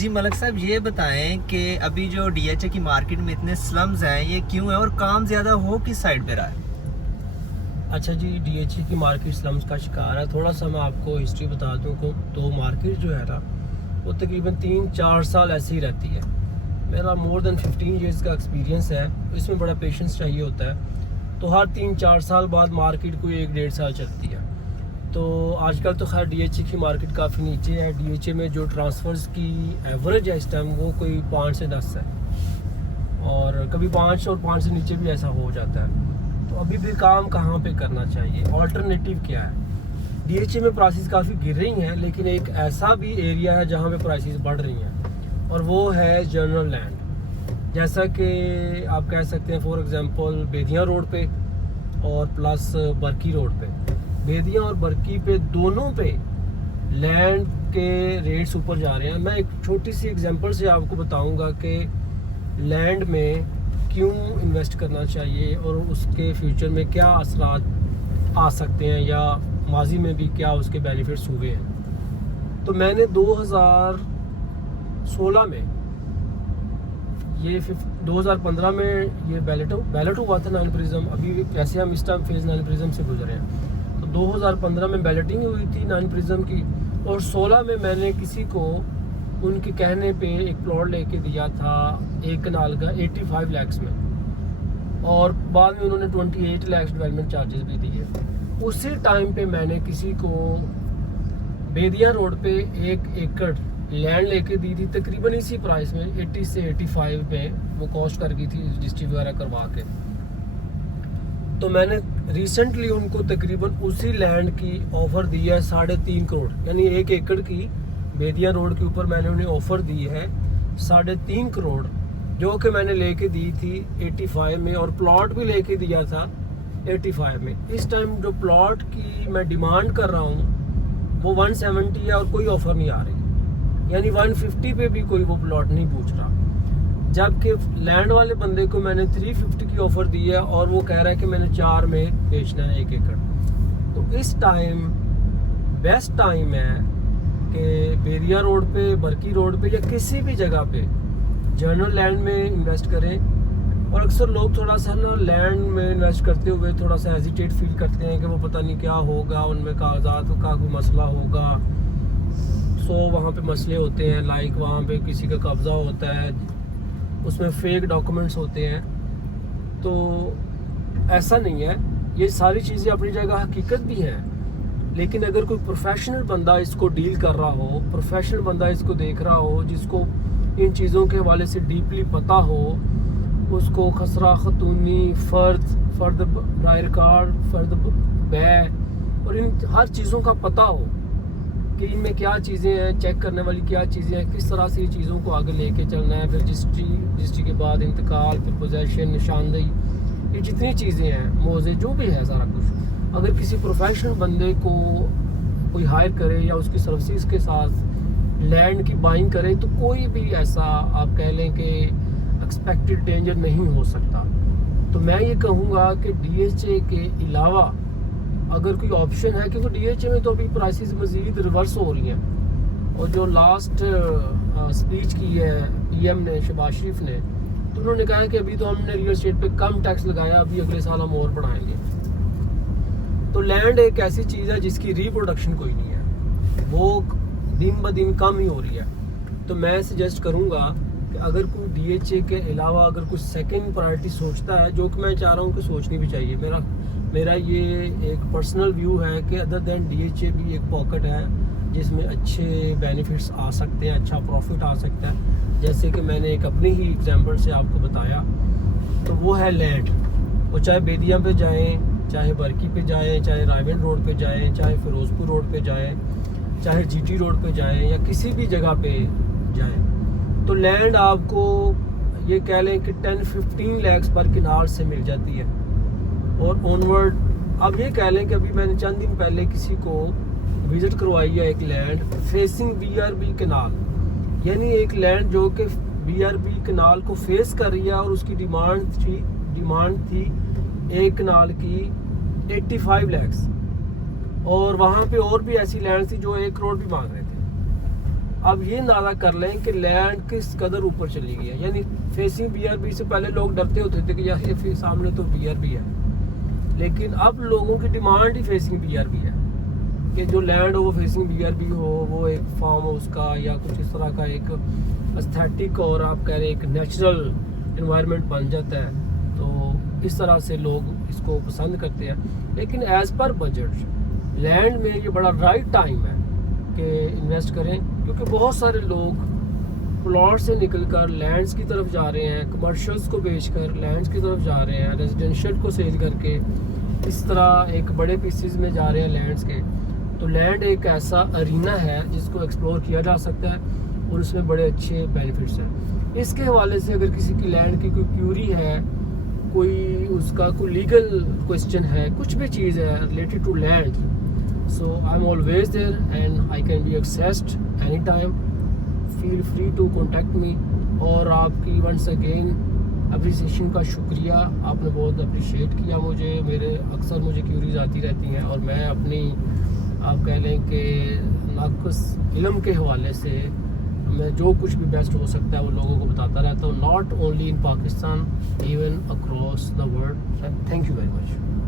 جی ملک صاحب یہ بتائیں کہ ابھی جو ڈی ایچ اے کی مارکیٹ میں اتنے سلمز ہیں یہ کیوں ہیں اور کام زیادہ ہو کس سائڈ پہ رہا ہے؟ اچھا جی، ڈی ایچ اے کی مارکیٹ سلمز کا شکار ہے. تھوڑا سا میں آپ کو ہسٹری بتا دوں کہ تو مارکیٹ جو ہے نا وہ تقریباً 3-4 سال ایسے ہی رہتی ہے. میرا مور دین 15 ایئرس کا ایکسپیرینس ہے. اس میں بڑا پیشنس چاہیے ہوتا ہے. تو ہر 3-4 سال بعد مارکیٹ کوئی 1-1.5 سال چلتی ہے. تو آج کل تو خیر ڈی ایچ اے کی مارکیٹ کافی نیچے ہے. ڈی ایچ اے میں جو ٹرانسفرز کی ایوریج ہے اس ٹائم وہ کوئی 5 سے 10 ہے، اور کبھی 5 اور 5 سے نیچے بھی ایسا ہو جاتا ہے. تو ابھی بھی کام کہاں پہ کرنا چاہیے؟ آلٹرنیٹیو کیا ہے؟ ڈی ایچ اے میں پرائسز کافی گر رہی ہیں، لیکن ایک ایسا بھی ایریا ہے جہاں پہ پرائسز بڑھ رہی ہیں، اور وہ ہے جنرل لینڈ. جیسا کہ آپ کہہ سکتے ہیں فار ایگزامپل بیدیاں روڈ پہ اور پلس برکی روڈ پہ. بیدیاں اور برکی پہ دونوں پہ لینڈ کے ریٹس اوپر جا رہے ہیں. میں ایک چھوٹی سی ایگزامپل سے آپ کو بتاؤں گا کہ لینڈ میں کیوں انویسٹ کرنا چاہیے اور اس کے فیوچر میں کیا اثرات آ سکتے ہیں یا ماضی میں بھی کیا اس کے بینیفٹس ہوئے ہیں. تو میں نے 2016 میں یہ 2015 میں یہ بیلٹ ہوا تھا نان پرزم. ابھی ویسے ہم اس ٹائم فیز نان پرزم سے گزرے ہیں. تو 2015 میں بیلٹنگ ہوئی تھی نان پرزم کی، اور 16 میں میں نے کسی کو ان کے کہنے پہ ایک پلاٹ لے کے دیا تھا 1 کنال کا 85 لاکھ میں، اور بعد میں انہوں نے 28 لاکھ ڈیولپمنٹ چارجز بھی دیے. اسی ٹائم پہ میں نے کسی کو بیدیاں روڈ پہ 1 ایکڑ لینڈ لے کے دی تھی تقریباً اسی پرائس میں 80 سے 85 میں وہ کاسٹ کر گئی تھی رجسٹری وغیرہ کروا کے. تو میں نے ریسنٹلی ان کو تقریباً اسی لینڈ کی آفر دی ہے 3.5 کروڑ، یعنی 1 ایکڑ کی بیدیاں روڈ کے اوپر میں نے انہیں آفر دی ہے 3.5 کروڑ، جو کہ میں نے لے کے دی تھی 85 میں، اور پلاٹ بھی لے کے دیا تھا 85 میں. اس ٹائم جو پلاٹ کی میں ڈیمانڈ کر رہا ہوں وہ 170 ہے اور کوئی آفر نہیں آ رہی، یعنی 150 پہ بھی کوئی وہ پلاٹ نہیں پوچھ رہا. جبکہ لینڈ والے بندے کو میں نے 350 کی آفر دی ہے اور وہ کہہ رہا ہے کہ میں نے 4 میں بیچنا ہے 1 ایکڑ. تو اس ٹائم بیسٹ ٹائم ہے کہ بیدیاں روڈ پہ، برکی روڈ پہ یا کسی بھی جگہ پہ جنرل لینڈ میں انویسٹ کریں. اور اکثر لوگ تھوڑا سا نا لینڈ میں انویسٹ کرتے ہوئے تھوڑا سا ہیزیٹیٹ فیل کرتے ہیں کہ وہ پتہ نہیں کیا ہوگا، ان میں کاغذات کا کوئی مسئلہ ہوگا. وہاں پہ مسئلے ہوتے ہیں، لائک وہاں پہ کسی کا قبضہ ہوتا ہے، اس میں فیک ڈاکومنٹس ہوتے ہیں. تو ایسا نہیں ہے، یہ ساری چیزیں اپنی جگہ حقیقت بھی ہیں. لیکن اگر کوئی پروفیشنل بندہ اس کو ڈیل کر رہا ہو، پروفیشنل بندہ اس کو دیکھ رہا ہو، جس کو ان چیزوں کے حوالے سے ڈیپلی پتہ ہو، اس کو خسرہ خاتونی، فرد برائے ریکارڈ، فرد بے، اور ان ہر چیزوں کا پتہ ہو کہ ان میں کیا چیزیں ہیں، چیک کرنے والی کیا چیزیں ہیں، کس طرح سے یہ چیزوں کو آگے لے کے چلنا ہے، پھر رجسٹری کے بعد انتقال، پھر پوزیشن، نشاندہی، یہ جتنی چیزیں ہیں، موضوع جو بھی ہے سارا کچھ. اگر کسی پروفیشنل بندے کو کوئی ہائر کرے یا اس کی سروسز کے ساتھ لینڈ کی بائنگ کرے تو کوئی بھی ایسا آپ کہہ لیں کہ ایکسپیکٹڈ ڈینجر نہیں ہو سکتا. تو میں یہ کہوں گا کہ ڈی ایچ اے کے علاوہ اگر کوئی آپشن ہے، کیونکہ ڈی ایچ اے میں تو ابھی پرائسز مزید ریورس ہو رہی ہیں، اور جو لاسٹ اسپیچ کی ہے پی ایم نے، شہباز شریف نے، تو انہوں نے کہا ہے کہ ابھی تو ہم نے ریئل اسٹیٹ پہ کم ٹیکس لگایا، ابھی اگلے سال ہم اور بڑھائیں گے. تو لینڈ ایک ایسی چیز ہے جس کی ریپروڈکشن کوئی نہیں ہے، وہ دن بہ دن کم ہی ہو رہی ہے. تو میں سجیسٹ کروں گا کہ اگر کوئی ڈی ایچ اے کے علاوہ اگر کوئی سیکنڈ پرائرٹی سوچتا ہے، جو کہ میں چاہ رہا ہوں کہ سوچنی بھی چاہیے، میرا یہ ایک پرسنل ویو ہے کہ other then D H A بھی ایک پاکٹ ہے جس میں اچھے بینیفٹس آ سکتے ہیں، اچھا پروفٹ آ سکتا ہے. جیسے کہ میں نے ایک اپنی ہی ایگزامپل سے آپ کو بتایا، تو وہ ہے لینڈ. وہ چاہے بیدیاں پہ جائیں، چاہے برکی پہ جائیں، چاہے رائیون روڈ پہ جائیں، چاہے فیروز پور روڈ پہ جائیں، چاہے جی ٹی روڈ پہ جائیں، یا کسی بھی جگہ پہ جائیں، تو لینڈ آپ کو یہ کہہ لیں کہ 10-15 لاکھ پر کنال سے مل جاتی ہے. اور آنورڈ اب یہ کہہ لیں کہ ابھی میں نے چند دن پہلے کسی کو وزٹ کروائی ہے ایک land facing B R B canal, یعنی ایک لینڈ جو کہ بی آر بی کنال کو فیس کر رہی ہے، اور اس کی ڈیمانڈ تھی 1 کنال کی 85 لاکھ، اور وہاں پہ اور بھی ایسی لینڈ تھی جو 1 کروڑ بھی مانگ رہے تھے. اب یہ اندازہ کر لیں کہ لینڈ کس قدر اوپر چلی گئی ہے. یعنی فیسنگ BRB سے پہلے لوگ ڈرتے ہوتے تھے کہ یار یہ سامنے تو BRB ہے, لیکن اب لوگوں کی ڈیمانڈ ہی فیسنگ BRB ہے کہ جو لینڈ ہو وہ فیسنگ BRB ہو, وہ ایک فارم ہاؤس کا یا کچھ اس طرح کا ایک استھیٹک اور آپ کہہ رہے ہیں ایک نیچرل انوائرمنٹ بن جاتا ہے. تو اس طرح سے لوگ اس کو پسند کرتے ہیں. لیکن ایز پر بجٹ لینڈ میں یہ بڑا رائٹ ٹائم ہے کہ انویسٹ کریں, کیونکہ بہت سارے لوگ پلاٹ سے نکل کر لینڈز کی طرف جا رہے ہیں, کمرشلز کو بیچ کر لینڈز کی طرف جا رہے ہیں, ریزیڈینشیل کو سیل کر کے اس طرح ایک بڑے پیسز میں جا رہے ہیں لینڈز کے. تو لینڈ ایک ایسا ارینا ہے جس کو ایکسپلور کیا جا سکتا ہے اور اس میں بڑے اچھے بینیفٹس ہیں. اس کے حوالے سے اگر کسی کی لینڈ کی کوئی کیوری ہے, کوئی اس کا کوئی لیگل کوسچن ہے, کچھ بھی چیز ہے related to land, so I am always there and I can be accessed any time. Feel free to contact me. اور آپ کی ونس اگین اپریسیشن کا شکریہ, آپ نے بہت اپریشیٹ کیا مجھے. اکثر مجھے کیوریز آتی رہتی ہیں اور میں اپنی آپ کہہ لیں کہ ناقص علم کے حوالے سے میں جو کچھ بھی بیسٹ ہو سکتا ہے وہ لوگوں کو بتاتا رہتا ہوں, not only in Pakistan, even across the world. Thank you very much.